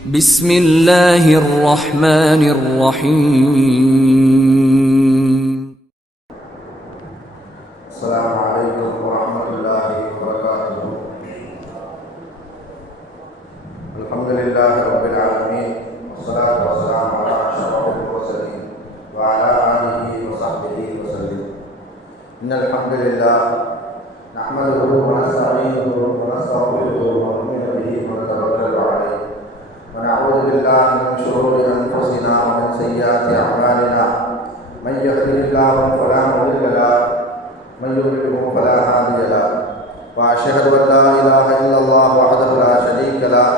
بسم الله الرحمن الرحيم. السلام عليكم ورحمة الله وبركاته. الحمد لله رب العالمين، والصلاة والسلام على أشرف المرسلين وعلى آله وصحبه وسلم. إن الحمد لله نحمده ونستعينه ونستغفره ونؤمن به ونتوكل عليه، ونعوذ بالله من شرور أنفسنا ومن سيئات أعمالنا. من يهده الله فلا مضل له ومن يضلل فلا هادي له، وأشهد أن لا إله إلا الله وحده لا شريك له،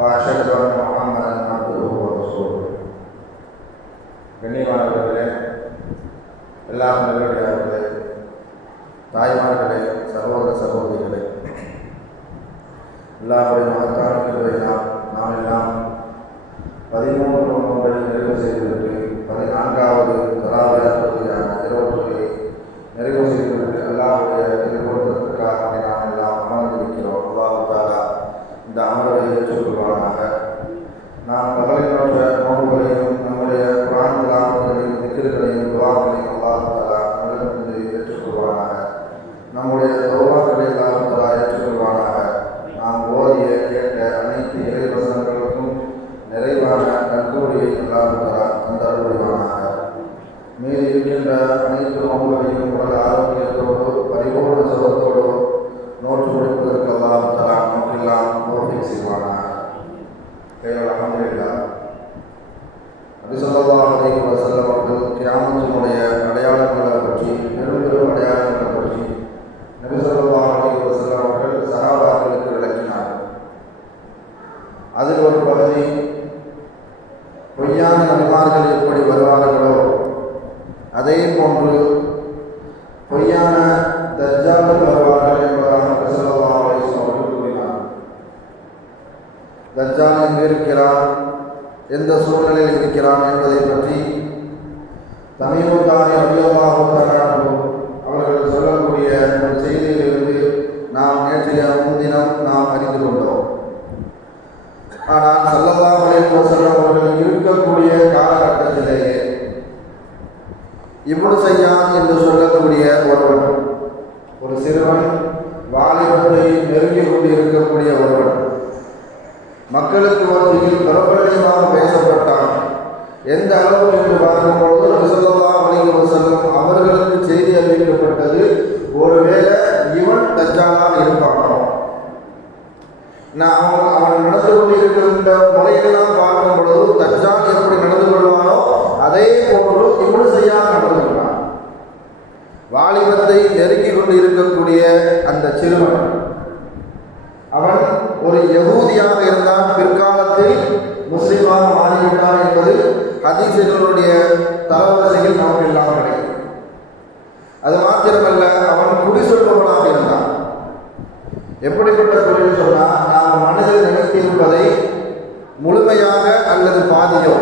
وأشهد أن محمدا عبده ورسوله. கண்ணியமானவர்களே, எல்லாம் நல்லவர்களே, தாய்மார்களே, சகோதர சகோதரிகளே, அல்லாஹ்வுடைய மகத்தான கிருபையினால் நாம் எல்லாம் 13 நோன்பை நிறைவு செய்துவிட்டு 14வது தராவியா தொழுகையான இரவு தொழுகையை நிறைவு செய்துவிட்டு அல்லாஹ்வுடைய திருப்பொருத்தத்திற்காக நாம் எல்லாம் அமர்ந்திருக்கிறோம். அல்லாஹ் தஆலா இந்த அமர்வை ஏற்றுக்கொள்வானாக. நாம் பகலினோற்ற நோன்புகளையும் நம்முடைய குர்ஆன் திலாவத்துகளையும் திக்ருகளையும் துஆக்களையும் அல்லாஹ் தஆலா நம்மிடமிருந்து ஏற்றுக்கொள்வானாக. நம்முடைய தௌபாக்களை அல்லாஹ் தஆலா ஏற்றுக்கொள்வானாக. நாம் ஓதிய கேட்ட அனைத்து இறைவசனங்களுக்கும் நிறைவான நற்கூலியை அல்லாஹ் தஆலா தந்தருள்வானாக. மீது இருக்கின்ற அனைத்து நோன்புகளையும் உடல் ஆரோக்கியத்தோடு பரிபூர்ண சுகத்தோடு நோற்று முடிப்பதற்கு அல்லாஹ் தஆலா நமக்கெல்லாம் தௌஃபீக் செய்வானாக. அல்ஹம்துலில்லாஹ். நபி ஸல்லல்லாஹு அலைஹி வஸல்லம் அவர்கள் கியாமத்தினுடைய அடையாளங்களை பற்றி, பெரும் அடையாளங்களை பற்றி நபி ஸல்லல்லாஹு அலைஹி வஸல்லம் அவர்கள் சஹாபாக்களுக்கு விளக்கினார்கள். அதில் ஒரு பகுதி, பொய்யான நபிமார்கள் எப்படி வருவார்களோ அதே போன்று பொய்யான தஜ்ஜால்கள் வருவார்கள் என்பதாக நபி ஸல்லல்லாஹு அலைஹி வஸல்லம் அவர்கள் கூறினார். தஜ்ஜால் எங்கு இருக்கிறான், எந்த சூழ்நிலையில் இருக்கிறான் என்பதை பற்றி தமீமுத் தாரி ரலியல்லாஹு தஆலா அவர்கள் சொல்லக்கூடிய ஒரு செய்தியிலிருந்து நாம் நேற்றைய முன்தினம் நாம் அறிந்து கொண்டோம். ஆனால் ஸல்லல்லாஹு அலைஹி வஸல்லம் அவர்கள் இருக்கக்கூடிய காலகட்டத்திலேயே இப்னு ஸையாத் என்று சொல்லக்கூடிய ஒருவன், ஒரு சிறுவன், வாலிபத்தை நெருங்கி கொண்டு இருக்கக்கூடிய ஒருவன், மக்களுக்கு மத்தியில் பிரபலமாக பேசப்பட்டான். எந்த அளவு என்று பார்க்கும்போது நபி ஸல்லல்லாஹு அலைஹி வஸல்லம் அவர்களுக்கு செய்தி அறிவிக்கப்பட்டது, ஒருவேளை இவன் தஜ்ஜாலாக இருப்பானோ. அவன் நடந்து கொண்டிருக்கின்ற முறையெல்லாம் பார்க்கும் பொழுது தஜ்ஜால் எப்படி நடந்து கொள்வானோ அதே போன்று இப்னு ஸையாத் நடந்து கொள்வான். வாலிபத்தை நெருங்கி கொண்டு இருக்கக்கூடிய அந்த சிறுவன், அவன் ஒரு யகூதியாக இருந்தான், பிற்காலத்தில் முஸ்லிமாக மாறிவிட்டான் என்பது ஹதீஸ்களுடைய தரவரிசையில் நமக்கு எல்லாம் கிடைக்கும். அது மாத்திரமல்ல, அவன் குடி சொல்பவனாக இருந்தான். எப்படிப்பட்ட குடின்னு சொன்னால், நாம் மனதில் நினைத்திருப்பதை முழுமையாக அல்லது பாதியோ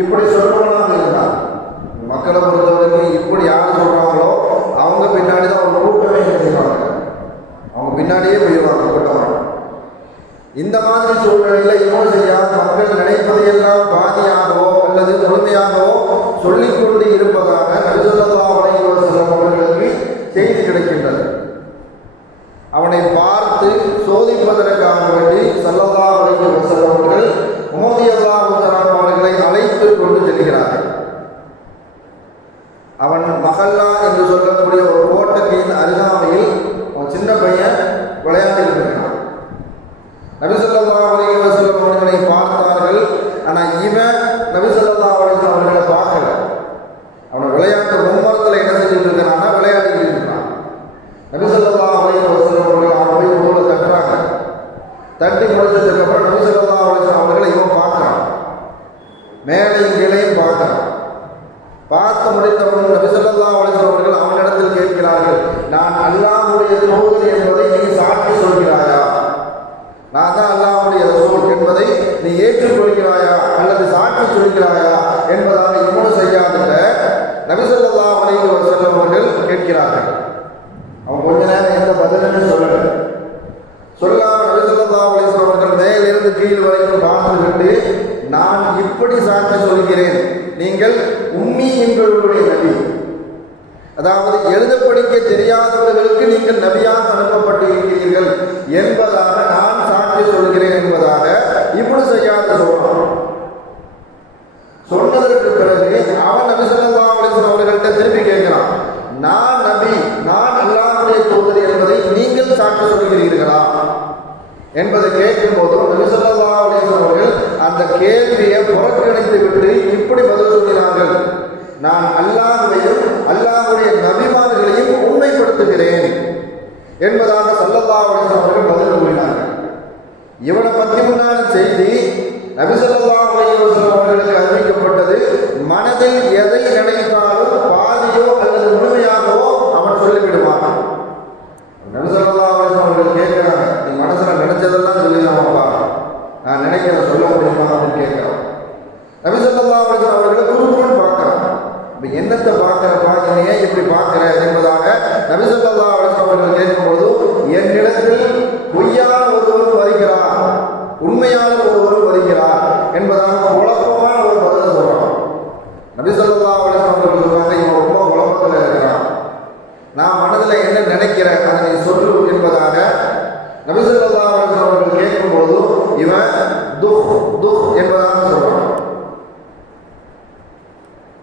இப்படி சொல்பவனாக இருந்தான். மக்களை பொறுத்தவரைக்கும் இப்படி யார் சொல்கிறாங்களோ அவங்க பின்னாடி தான் அவங்க கூட்டமே செய்வாங்க, அவங்க பின்னாடியே போயிடுவாங்க கூட்டமாக. இந்த மாதிரி சூழ்நிலையில் இவன் செய்யாத மக்கள் நினைப்பதையெல்லாம் பாதியாகவோ அல்லது முழுமையாகவோ சொல்லிக்கொண்டு இருப்பதாக நபி ஸல்லல்லாஹு அலைஹி வஸல்லம் அவர்களுக்கு செய்தி கிடைக்கின்றது. அவனை பார்த்து சோதிப்பதற்காக வேண்டி ஸல்லல்லாஹு அலைஹி வஸல்லம் அவர்கள் உமர் ரலியல்லாஹு தஆலா அவர்களை அழைத்து கொண்டு செல்கிறார்கள். அவன் மஹல்லா என்று சொல்லக்கூடிய ஒரு கோட்டையின் அருகாமையில் அவன் சின்ன பையன் விளையாண்டு இருக்கிறான். நபி ஸல்லல்லாஹு அலைஹி வஸல்லம் அவர்களை பார்த்தார்கள். ஆனால் இவன் நபி ஸல்லல்லாஹு அலைஹி வஸல்லம் அவர்களை பார்க்கல. அவனை விளையாட்டு மும்மரத்தில் என்ன செஞ்சுட்டு இருக்கிறான்னா விளையாடிட்டு இருக்கிறான். நபி ஸல்லல்லாஹு அலைஹி வஸல்லம் அவர்கள் அவனை போய் உடலை தட்டுறாங்க. தட்டி முடிச்சதுக்கு அப்புறம் நபி ஸல்லல்லாஹு அலைஹி வஸல்லம் அவர்களை இவன் பார்க்குறான், மேலையும் கீழையும் பார்க்குறான். பார்த்து முடித்தவன் நபி ஸல்லல்லாஹு அலைஹி வஸல்லம் அவர்கள் அவனிடத்தில் கேட்கிறார்கள், நான் அல்லாஹ்வுடைய தூதர் என்பதை நீ சாட்சி சொல்கிறாயா? நான் தான் அல்லாஹ்வுடைய ரசூல் என்பதை நீ ஏற்றுக்கொள்கிறாயா அல்லது சாட்சி சொல்கிறாயா என்பதாக இப்னு ஸையாத் நபி ஸல்லல்லாஹு அலைஹி வஸல்லம் அவர்கள் கேட்கிறார்கள். அவன் கொஞ்ச நேரம் எந்த பதிலுமே சொல்லலை. சொல்லாமல் நபி ஸல்லல்லாஹு அலைஹி வஸல்லம் அவர்கள் மேலிருந்து கீழ் வரைக்கும் பார்த்துவிட்டு நான் இப்படி சாட்சி சொல்கிறேன், நீங்கள் உம்மி எங்களுடைய நபி, அதாவது எழுத படிக்க தெரியாதவர்களுக்கு நீங்கள் நபியாக அனுப்பப்பட்டு இருக்கிறீர்கள் என்பதாக நான் சாட்சி சொல்கிறேன் என்பதாக இப்படி செய்யாத சொல்றான். சொன்னதற்கு பிறகு அவன் நபி ஸல்லல்லாஹு அலைஹி வஸல்லம் அவர்கள்ட்ட திருப்பி கேட்கிறான், நான் நபி, நான் அல்லாஹ்வுடைய தூதர் என்பதை நீங்கள் சாட்சி சொல்கிறீர்களா என்பதை கேட்கும் போது நபி ஸல்லல்லாஹு அலைஹி வஸல்லம் அவர்கள் அந்த கேள்வியை புறக்கணித்து விட்டு இப்படி பதில் சொல்கிறார்கள், நான் அல்லாஹ்வையும் அல்லாஹ்வுடைய நபிமார்களையும் உண்மைப்படுத்துகிறேன் என்பதாக ஸல்லல்லாஹு அலைஹி வஸல்லம் அவர்கள் பதில் கூறினார்கள். இவனை பற்றி உண்டான செய்தி நபி ஸல்லல்லாஹு அலைஹி வஸல்லம் அவர்களுக்கு அறிவிக்கப்பட்டது. மனதில் எதை நினைத்தாலும் பாதியோ அல்லது முழுமையாகவோ அவன் சொல்லிவிடுவான். நபி ஸல்லல்லாஹு அலைஹி வஸல்லம் அவர்கள் கேட்கிறாங்க, நீ மனசுல நினைச்சதெல்லாம் சொல்லிடாமப்பா, நான் நினைக்கிறேன் சொல்ல முடியுமா அப்படின்னு கேட்கிறான். நபி ஸல்லல்லாஹு அலைஹி வஸல்லம் அவர்கள் குறுகுறுன்னு பார்க்கிறான். இப்போ என்னத்தை பார்க்கிறப்பா, நீ ஏன் இப்படி பார்க்கிற என்பதாக நபி ஸல்லல்லாஹு அலைஹி வஸல்லம் அவர்கள் கேட்கும்போது, என்னிடத்தில் பொய்யான ஒருவர் வருகிறார், உண்மையாளர் ஒருவர் வருகிறார் என்பதாக குழப்பமான ஒரு பதில் சொல்றான். நபி ஸல்லல்லாஹு அலைஹி வஸல்லம் அவர்கள் சொல்றாங்க, இவன் ரொம்ப குழப்பத்தில் இருக்கிறான், நான் மனதில் என்ன நினைக்கிறேன் அதை நீ சொல்லு என்பதாக நபி ஸல்லல்லாஹு அலைஹி வஸல்லம் அவர்கள் கேட்கும்போது இவன் துஹ் என்பதாக சொல்றான்.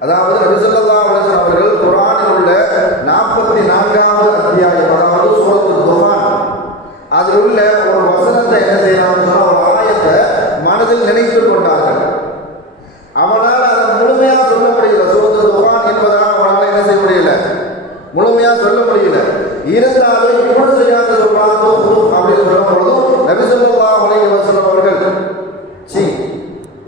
அதாவது நபி ஸல்லல்லாஹு அலைஹி வஸல்லம் அவர்கள் குர்ஆனில் உள்ள 44வது அத்தியாயம், அதாவது சூரத்துல் துஹான், அதில் உள்ள ஒரு வசனத்தை என்ன செய்யறாங்க, ஒரு ஆயத்தை மனதில் நினைத்து கொண்டார்கள். அவனால் அதை முழுமையாக சொல்ல முடியல. சூரத்துல் துஹான் என்பதாக அவனால் என்ன செய்ய முடியல, முழுமையாக சொல்ல முடியல. இருந்தாலும் இப்படி செய்யாத சொல்றாங்க அப்படின்னு சொல்லும் பொழுதும் நபி ஸல்லல்லாஹு அலைஹி வஸல்லம் அவர்கள்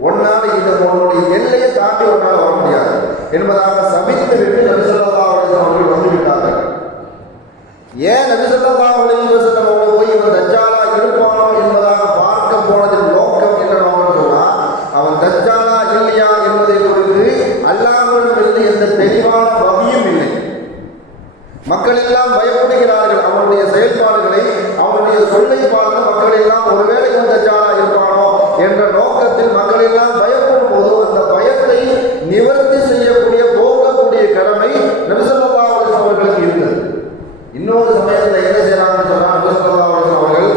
ஒன்னால இந்த உன்னுடைய எல்லையை தாண்டி ஒன்னால வர முடியாது என்பதாக சபித்து விட்டு நபி ஸல்லல்லாஹு அலைஹி வஸல்லம் அவர்கள் வந்து விட்டார்கள். ஏன் நபி ஸல்லல்லாஹு அலைஹி வஸல்லம் அவர்கள் போய் இவன் தஜ்ஜாலா இருப்பானோ என்பதாக பார்க்க போனதின் நோக்கம் என்ன நோக்கம் சொன்னா, அவன் தஜ்ஜாலா இல்லையா என்பதை குறித்து அல்லாஹ்விடமிருந்து எந்த தெளிவான வகையும் இல்லை. மக்கள் எல்லாம் பயப்படுகிறார்கள் அவனுடைய செயல்பாடுகளை, அவனுடைய சொல்லை பார்த்து மக்கள் எல்லாம் ஒருவேளை இவன் தஜ்ஜாலா இருப்பானோ என்ற நோக்கத்தில் மக்கள் எல்லாம் பயப்படும் போது அந்த பயத்தை நிவர்த்தி செய்யக்கூடிய போக்கக்கூடிய கடமை நபி ஸல்லல்லாஹு அலைஹி வஸல்லம் அவர்களுக்கு இருந்தது. இன்னொரு சமயத்தில் என்ன செய்யறாங்கன்னு சொன்னா, நபி ஸல்லல்லாஹு அலைஹி வஸல்லம் அவர்கள்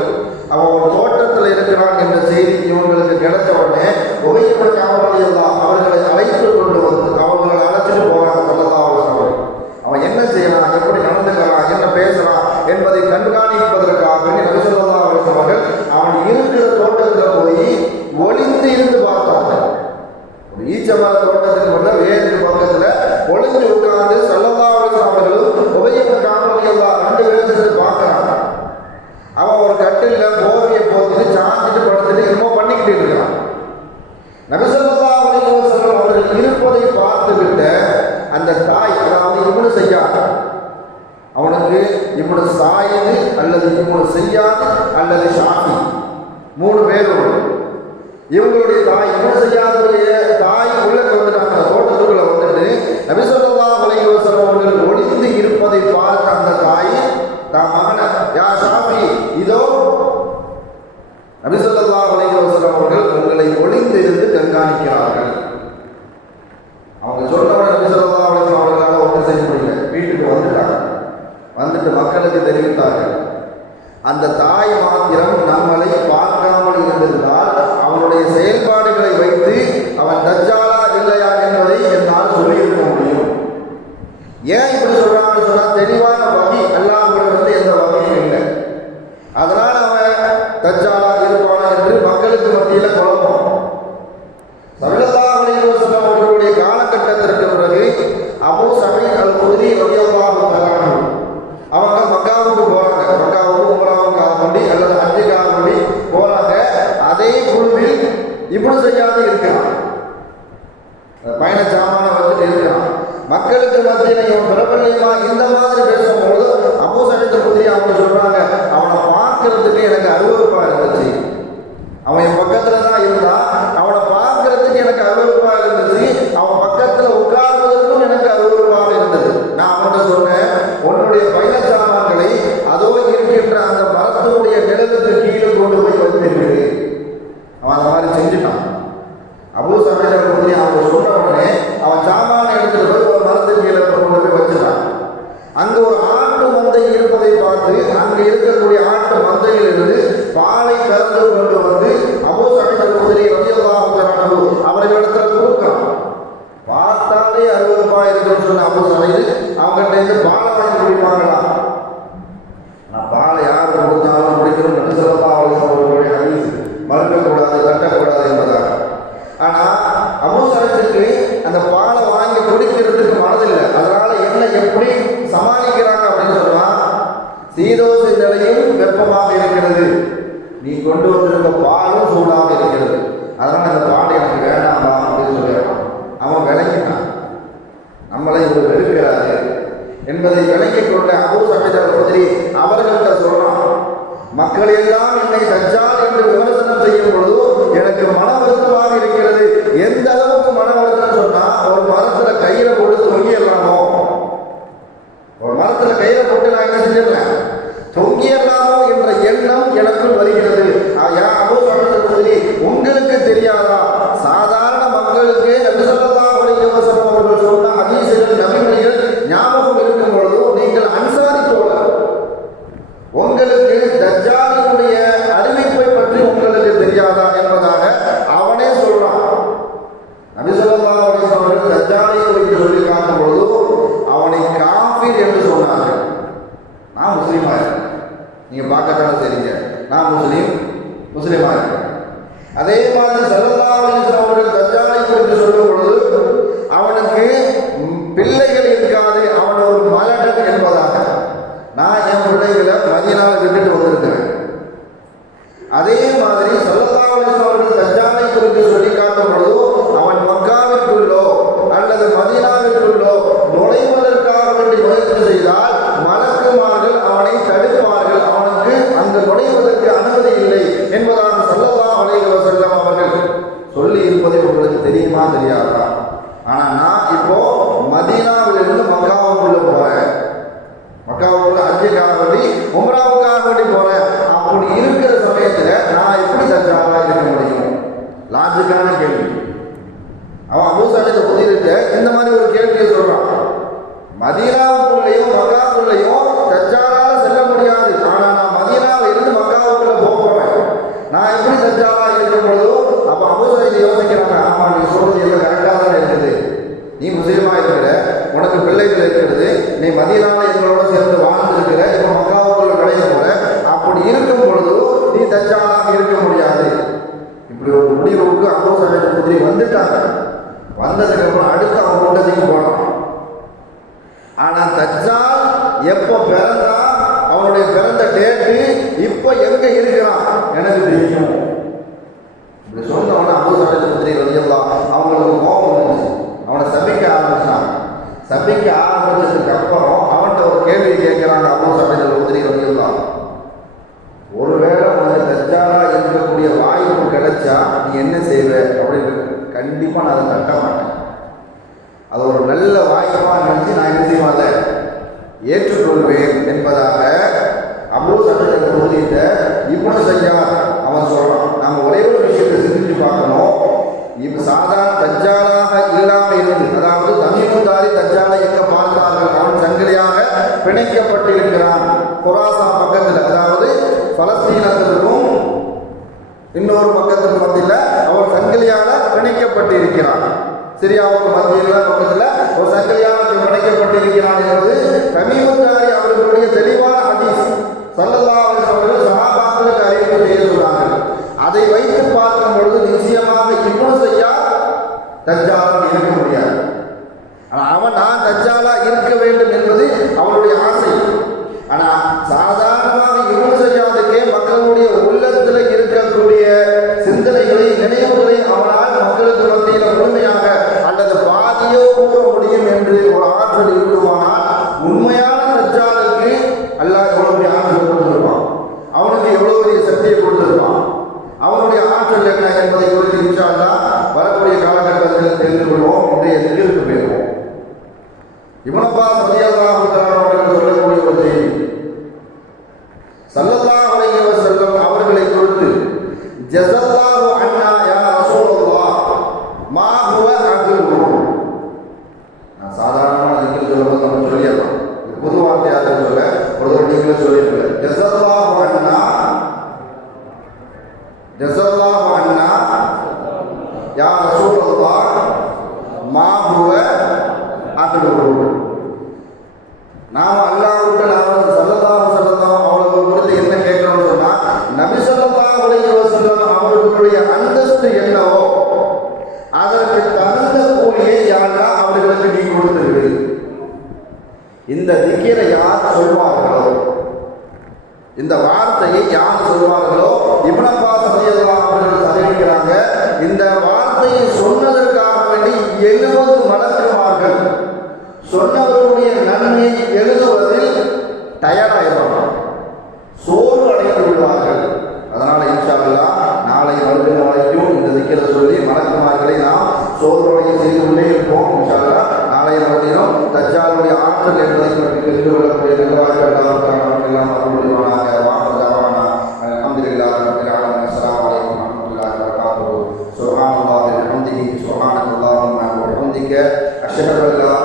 அவன் ஒரு தோட்டத்தில் இருக்கிறான் என்ற செய்தி இவங்களுக்கு கிடைச்ச உடனே உபய் இப்னு கஅப் ரலியல்லாஹு அவர்களை அழைத்து கொண்டு வந்து அவர்களை அழைச்சிட்டு போறாங்க ஸல்லல்லாஹு அலைஹி வஸல்லம். அவன் என்ன செய்யறான், எப்படி நடந்துக்கிறான், என்ன பேசுறான் என்பதை கண்காணிப்பதற்காக நபி ஸல்லல்லாஹு அலைஹி வஸல்லம் அவர்கள் அவன் இருக்கிற தோட்டத்தில் போய் ஒளிந்து இருந்து பார்த்தாங்க. ஒரு ஈச்சமர தோட்டத்துக்கு உள்ள வேறு பக்கத்துல ஒளிந்து உட்கார்ந்து ஸல்லல்லாஹு அலைஹி வஸல்லம் அவர்களும் உபய் இப்னு கஅப் ரலியல்லாஹு ரெண்டு பேரும் சேர்ந்து பார்க்கறாங்க. அவன் ஒரு கட்டில போர்வையை போட்டுட்டு சாஞ்சிட்டு படுத்துட்டு என்னமோ பண்ணிக்கிட்டு இருக்கிறான். நபி ஸல்லல்லாஹு அலைஹி வஸல்லம் அவர்கள் இருப்பதை பார்த்து விட்ட அந்த தாய், அதாவது இப்னு ஸையாத், அவனுக்கு இப்னு ஸாயித் அல்லது இப்னு ஸையாத் அல்லது ஷாஃபி 3 பேர் உண்டு. இவங்களுடைய தாய் இப்னு ஸையாத்துடைய தாய் உள்ள வந்துட்டாங்க, தோட்டத்துக்குள்ள வந்துட்டு நபி ஸல்லல்லாஹு அலைஹி வஸல்லம் அவர்கள் ஒளிந்து இருப்பதை பார்த்த அந்த தாய் தான் மகனை, யா ஷாஃபி, இதோ நபி ஸல்லல்லாஹு அலைஹி வஸல்லம் அவர்கள் உங்களை ஒளிந்து இருந்து கண்காணிக்கிறார்கள். அவங்க சொன்னவரை நபி ஸல்லல்லாஹு அலைஹி வஸல்லம் அவர்களால் ஒன்றும் செய்ய முடியல. வீட்டுக்கு வந்துட்டாங்க, வந்துட்டு மக்களுக்கு தெரிவித்தார்கள். அந்த தாய் மாத்திரம் நம்மளை பார்க்காமல் இருந்திருந்தால் அவனுடைய செயல்பாடுகளை வைத்து அவன் தஜ்ஜாலா இல்லையா என்பதை என்னால் சொல்லியிருக்க முடியும். ஏன் இப்படி சொல்றாங்கன்னு சொன்னா, தெளிவான வகி அல்லாஹ்விடமிருந்து எந்த வகையும் இல்லை. அதனால் அவன் தஜ்ஜாலா இருப்பானா என்று மக்களுக்கு மத்தியில் குழப்பம். ஸல்லல்லாஹு அலைஹி வஸல்லம் அவர்களுடைய காலகட்டத்திற்கு பிறகு அபூ ஸஈத் அல்-குத்ரி ரலியல்லாஹு தஆலா அவங்க மக்காவுக்கு போறாங்க. மக்காவுக்கு உம்ராவுக்காக வேண்டி அல்லது ஹஜ்ஜுக்காக வேண்டி போறாங்க. அதே குழுவில் இப்னு ஸையாத் இருக்கிறான், பயண சாமான வச்சுட்டு இருக்கிறான். மக்களுக்கு மத்தியில் இவன் பிரபல்யமா இந்த மாதிரி பேசும்போது அபூ ஸஈத் அல்-குத்ரி அவங்க சொல்றாங்க, அவனை பார்க்கறதுக்கு எனக்கு அருவருப்பா இருந்துச்சு. அவன் என் பக்கத்துல தான் இருந்தான், அவனை பார்க்கறதுக்கு எனக்கு அருவருப்பா இருந்துச்சு, அவன் பக்கத்துல உட்கார்வதற்கும் எனக்கு அருவருப்பாக இருந்தது. நான் அவன்கிட்ட சொன்னேன், உன்னுடைய பயண சாமான்களை அதோ இருக்கின்ற அந்த மரத்தினுடைய நிழலுக்கு கீழே கொண்டு போய் வைத்திருக்கிறது. அவன் அவன் அந்த மாதிரி செஞ்சுட்டான். அபூ சமீத் அல்-குத்ரி அவங்க சொன்ன உடனே அவன் சாமான எடுத்துட்டு போய் ஒரு மரத்துக்கு கீழே கொண்டு போய் வச்சுட்டான். அங்கு ஒரு ஆட்டு மந்தை இருப்பதை பார்த்து அங்கு இருக்கக்கூடிய ஆட்டு மந்தையிலிருந்து பாலை கறந்து கொண்டு வந்து அபூ சமீத் அல்-குத்ரி ரலியல்லாஹு அன்ஹு அவர்களிடத்துல கொடுக்கிறான். பார்த்தாலே 60 ரூபாய் இருக்குன்னு சொன்ன அபூ சமீத் அவங்ககிட்ட இருந்து பாலை வாங்கி குடிப்பாங்களா? நான் பாலை யார் கொடுத்தாலும் குடிக்கணும் நபி ஸல்லல்லாஹு அலைஹி வஸல்லம் ஹதீஸ் மறுக்கக்கூடாது, தட்டக்கூடாது என்பதாக. ஆனால் அபூ சமீத்துக்கு அந்த பாலை வாங்கி குடிக்கிறதுக்கு மனதில்லை. அதனால என்ன எப்படி சமாளிக்கிறாங்க அப்படின்னு சொன்னா, சீதோசை நிலையும் வெப்பமாக இருக்கிறது, நீ கொண்டு வந்திருக்க பாலும் சூடாக இருக்கிறது, அதனால அந்த பால் எனக்கு வேண்டாமா அப்படின்னு சொல்லிடுறான். அவன் விளங்கினான் நம்மளை இவர் வெறுக்கிறாரு என்பதை விளங்கிக் கொண்ட அபூ சமீத் அல்-குத்ரி அவர்கள்ட்ட சொல்றான், மக்கள் எல்லாம் என்னை தஜ்ஜால் என்று விமர்சனம் செய்யும் பொழுது எனக்கு மன வருத்தமாக இருக்கிறது. எந்த அளவுக்கு மன வருத்தம் சொன்னா, ஒரு மரத்துல கயிறை போட்டு தொங்கிடலாமோ, ஒரு மரத்துல கயிறை போட்டு நான் என்ன செஞ்சிடலாம், தொங்கிடலாமோ என்ற எண்ணம் எனக்குள் வருகிறது. அபூ சமீத் அல்-குத்ரி உங்களுக்கு தெரியாதா, சாதாரண மக்களுக்கு நபி ஸல்லல்லாஹு அலைஹி வஸல்லம் அவர்கள் சொன்ன ஹதீஸ்கள் நபிமொழிகள் ஞாபகம் இருக்கும் பொழுது நீங்கள் அன்சாரி தோழர், உங்களுக்கு தஜ்ஜாலினுடைய அறிவிப்பை பற்றி உங்களுக்கு தெரியாதா என்பதாக அவனே சொல்றான். நபி ஸல்லல்லாஹு அலைஹி வஸல்லம் அவர்கள் தஜ்ஜாலை குறித்து சொல்லி காட்டும் பொழுது அவனை காஃபிர் என்று சொன்னார்கள். நான் முஸ்லீமா இருக்கேன், நீங்க பார்க்கத்தானே தெரியுங்க, நான் முஸ்லீமா இருக்கேன். அதே மாதிரி ஸல்லல்லாஹு அலைஹி வஸல்லம் அவர்கள் தஜ்ஜாலை குறித்து சொல்லும் பொழுது அவனுக்கு பிள்ளைகள் இருக்காது, அவன் ஒரு மலடன் என்பதாக, நான் என் பிள்ளைகளை மதீனாவில் விட்டுட்டு வந்திருக்கிறேன். அதே மாதிரி ஸல்லல்லாஹு அலைஹி வஸல்லம் அவர்கள் தஜ்ஜாலை குறித்து சொல்லி காட்டும் பொழுது அவன் மக்காவிற்குள்ளோ அல்லது மதீனாவிற்குள்ளோ நுழைவதற்காக வேண்டி முயற்சி செய்தால் மலக்குமார்கள் அவனை தடுப்பார்கள், அவனுக்கு அங்கு நுழைவதற்கு அனுமதி இல்லை என்பதாக ஸல்லல்லாஹு அலைஹி வஸல்லம் அவர்கள் சொல்லி இருப்பதை உங்களுக்கு தெரியுமா தெரியாதா? ஆனா நான் இப்போ மதீனாவிலிருந்து மக்காவுக்குள்ள போறேன், மக்காவுக்குள்ள ஹஜ்ஜுக்காக வேண்டி உம்ராவுக்காக வேண்டி போறேன். அப்படி இருக்கிற சமயத்துல நான் எப்படி தஜ்ஜாலா இருக்க முடியும்? லாஜிக்கான கேள்வி. அவன் அபூ சமீத் அல்-குத்ரிட்ட இந்த மாதிரி ஒரு கேள்வியை சொல்றான். மதீனாவுக்குள்ளேயும் மக்காவுக்குள்ளேயும் தஜ்ஜாலால செல்ல முடியாது, ஆனா நான் மதீனாவில இருந்து மக்காவுக்குள்ள போறேன், நான் எப்படி தஜ்ஜாலா இருக்கும் பொழுது அப்ப அபூ சமீத் யோசிக்கிறாங்க, ஆமா நீ சொல்றது எல்லாம் கரெக்டா தான் இருக்குது, நீ முஸ்லீமா இருக்கிற, உனக்கு பிள்ளைகள் இருக்கிறது, நீ மதீனாவில் எங்களோட சேர்ந்து வாழ்ந்திருக்கிற, இப்போ மக்காவுக்குள்ள கிடைக்க போற, அப்படி இருக்கும் பொழுது நீ தஜ்ஜாலாக இருக்க முடியாது. இப்படி ஒரு முடிவுக்கு அபூ சமீத் அல்-குத்ரி வந்துட்டாங்க. வந்ததுக்கு அப்புறம் அடுத்து அவன் கூட்டத்துக்கு போனான். ஆனா தஜ்ஜால் எப்போ பிறந்தா, அவனுடைய பிறந்த டேட்டு இப்போ எங்க இருக்கிறான் எனக்கு தெரியும். இப்படி சொன்னவன அபூ சமீத் அல்-குத்ரி ரலியல்லாஹு அவங்களுக்கு கோபம் வந்துச்சு, அவனை சபிக்க ஆரம்பிச்சாங்க. சபிக்க ஆரம்பிச்சதுக்கு அப்புறம் அவன்கிட்ட ஒரு கேள்வி கேட்கிறாங்க அபூ சமீத் அல்-குத்ரி ரலியல்லாஹு, ஒருவேளை உனக்கு தஜ்ஜாலா இருக்கக்கூடிய வாய்ப்பு கிடைச்சா நீ என்ன செய்வ அப்படின்னு. கண்டிப்பா நான் அதை தட்ட மாட்டேன், அது ஒரு நல்ல வாய்ப்பா நினைச்சு நான் என்ன செய்வாத ஏற்றுக்கொள்வேன் என்பதாக அபூ சமீத் அல்-குத்ரிட்ட இப்னு ஸய்யாத் அவன் சொல்றான். நாம ஒரே ஒரு விஷயத்தை சிந்திச்சு பார்க்கணும். இப்ப சாதாரண தஜ்ஜாலாக இல்லாம இருந்து, அதாவது தமீமுத்தாரி தஜ்ஜாலை எங்க பார்த்தார்கள், அவன் சங்கிலியாக பிணைக்கப்பட்டிருக்கிறான். குராசா பக்கத்தில், அதாவது பலஸ்தீனத்திற்கும் இன்னொரு பக்கத்துக்கு மத்தியில் அவன் சங்கிலியால பிணைக்கப்பட்டிருக்கிறான். சிரியாவுக்கு மத்தியில் பக்கத்தில் ஒரு சங்கிலியால பிணைக்கப்பட்டிருக்கிறான் என்பது தமீமுத்தாரி அவர்களுடைய தெளிவான ஹதீஸ். ஸல்லல்லாஹு அலைஹி வஸல்லம் சஹாபாக்களுக்கு அறிவிப்பு செய்து சொன்னார்கள். அதை வைத்து பார்க்கும் பொழுது நிச்சயமாக இப்னு ஸய்யாத் தஜ்ஜாலா இருக்க முடியாது. ஆனால் அவன் நான் தஜ்ஜாலா இருக்க வேண்டும் என்பது அவனுடைய ஆசை. ஆனால் சாதாரணமாக இப்னு ஸய்யாதுக்கே மக்களுடைய உள்ளத்தில் இருக்கக்கூடிய சிந்தனைகளை நினைவுகளை அவனால் மக்களுக்கு மத்தியில் முழுமையாக அல்லது பாதியோ கூற முடியும் என்று ஒரு ஆற்றல் இருக்குமானால், உண்மையான தஜ்ஜாலுக்கு அல்லாஹ் எவ்வளவு பெரிய ஆற்றல் கொடுத்திருப்பான், அவனுக்கு எவ்வளவு பெரிய சக்தியை கொடுத்திருப்பான், அவனுடைய ஆற்றல் என்ன என்பதை குறித்து இன்ஷா அல்லாஹ் வரக்கூடிய காலகட்டத்தில் தெரிந்து கொள்வோம். இன்றைய நிகழ்வுக்கு போயிருவோம். இப்னு அப்பாஸ் ரலியல்லாஹு தஆலா அவர்கள் சொல்லக்கூடிய ஒரு செய்தி, ஸல்லல்லாஹு அலைஹி வஸல்லம் அவர்களை குறித்து ஜஸல்லாஹு அன்னா அல்லாஹு அன்னா யா ரசூலல்லாஹ் மா ஹுவ அக்லுஹு. நாம் அல்லாஹ்வுக்கு நாம் ஸல்லல்லாஹு அலைஹி வஸல்லம் அவர்கள் குறித்து என்ன கேட்கிறோம்னு சொன்னா, நபி ஸல்லல்லாஹு அலைஹி வஸல்லம் அவர்களுடைய அந்தஸ்து என்னவோ அதற்கு தகுந்த கூலியை யா அல்லாஹ் அவர்களுக்கு நீ கொடுத்துவிடு. இந்த திக்ரை யார் சொல்வார்களோ, இந்த வார்த்தையை யார் சொல்வார்களோ, இப்னு அப்பாஸ் ரலியல்லாஹு அவர்கள் அறிவிக்கிறாங்க, இந்த வார்த்தையை சொன்னதற்காக வேண்டி 70 மலக்குமார்கள் சொன்னவர்களுடைய நன்மையை எழுதுவதில் தயாராகிறாங்க, சோர்வு அடைந்து விடுவார்கள். அதனால இன்ஷா அல்லாஹ் நாளை மறுபடியும் வரைக்கும் இந்த திக்ரை சொல்லி மலக்குமார்களை நாம் சோர்வடைய செய்து கொண்டே இருப்போம். இன்ஷா அல்லாஹ் நாளை மறுபடியும் தஜ்ஜாலுடைய ஆற்றல் என்பதை பற்றி தெரிந்து கொள்ளக்கூடிய நல்ல வாய்ப்பு எல்லாம் அருள்புரிவானாக. வாஹதாவானா அல்ஹம்துலில்லாஹி ரப்பில் ஆலமீன். அஸ்ஸலாமு அலைக்கும் வரஹ்மத்துல்லாஹி வபரகாத்துஹு. சுப்ஹானல்லாஹி வபிஹம்திஹி சுப்ஹானல்லாஹி வபிஹம்திஹி அஷ்ஹது அல்லா